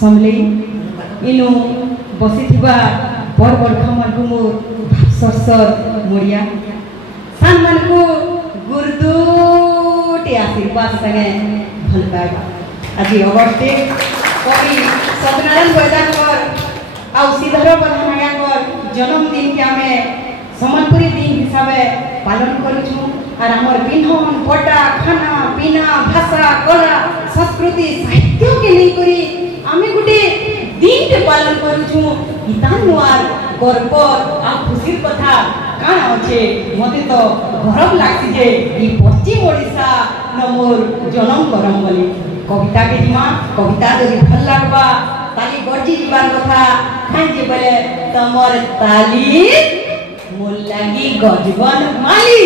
समले इनु बसी बड़ बड़ खमन को मोर सरसर मुड़िया सान मन को गुरुदुटे आशीर्वाद संगे भल पाएगा आज अगस्टे कवि सत्यनारायण बैदाकर आउ श्रीधर प्रधान जन्मदिन के आमे सम्बलपुरी दिन हिसाब से पालन करूँ और आमर पिन्हन पटा खाना पीना भाषा कला संस्कृति साहित्य के नहीं करी आमे गोटे दिन के पालन करूँ इतानुआर गर्व आ खुशी कथा काण अच्छे मत तो गौरव लगे जे ये पश्चिम ओडिशा न मोर जन्म करम बोली कविता के जीमा कविता जदि भल लगवा ताली गर्जी जीवार कथा खाई बोले तमर ताली मोर लगी गजबन माली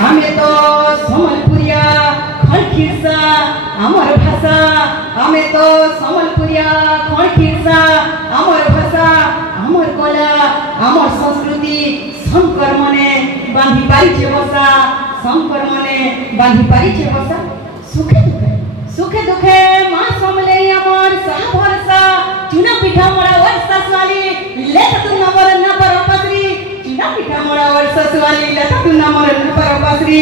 हमें तो सम्बलपुरिया खड़खिरसा आमर भाषा हमें तो सम्बलपुरिया खड़खिरसा आमर भाषा आमर कला आमर संस्कृति शंकर मने बांधी पारी बसा शंकर मने बांधी पारी बसा सुखे दुखे माँ समले आमर साह भरसा चुना पिठा मोड़ा वर्षा स्वाली लेता तू नंबर न पर पसरी चुना पिठा मोड़ा वर्षा स्वाली लेता तू नंबर न पर पसरी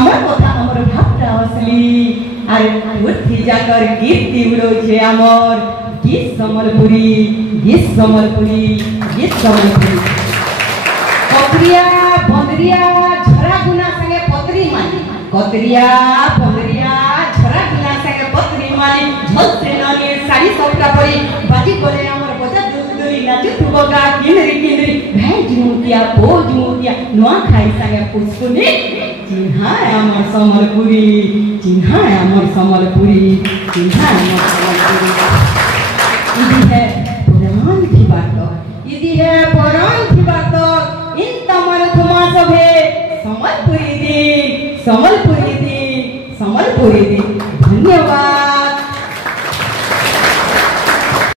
अमर कथा अमर भावटा असली अरे उठी जाकर गीत दिवड़ो छे अमर गीत सम्बलपुरी कतरिया बंदरिया झरा गुना संगे पतरी माली कतरिया बंदरिया झरा गुना संगे पतरी माली झल से ननी साड़ी सबका परी बाजी बोले अमर बजा दुदुरी नाचु तुबगा किनरी भाई जुमुतिया बो जुमुतिया नोआ खाई संगे पुष्पुनी चिन्हा अमर सम्बलपुरी इदी है पुराण की बात इन तमन थुमा सभे सम्बलपुरी दी धन्यवाद।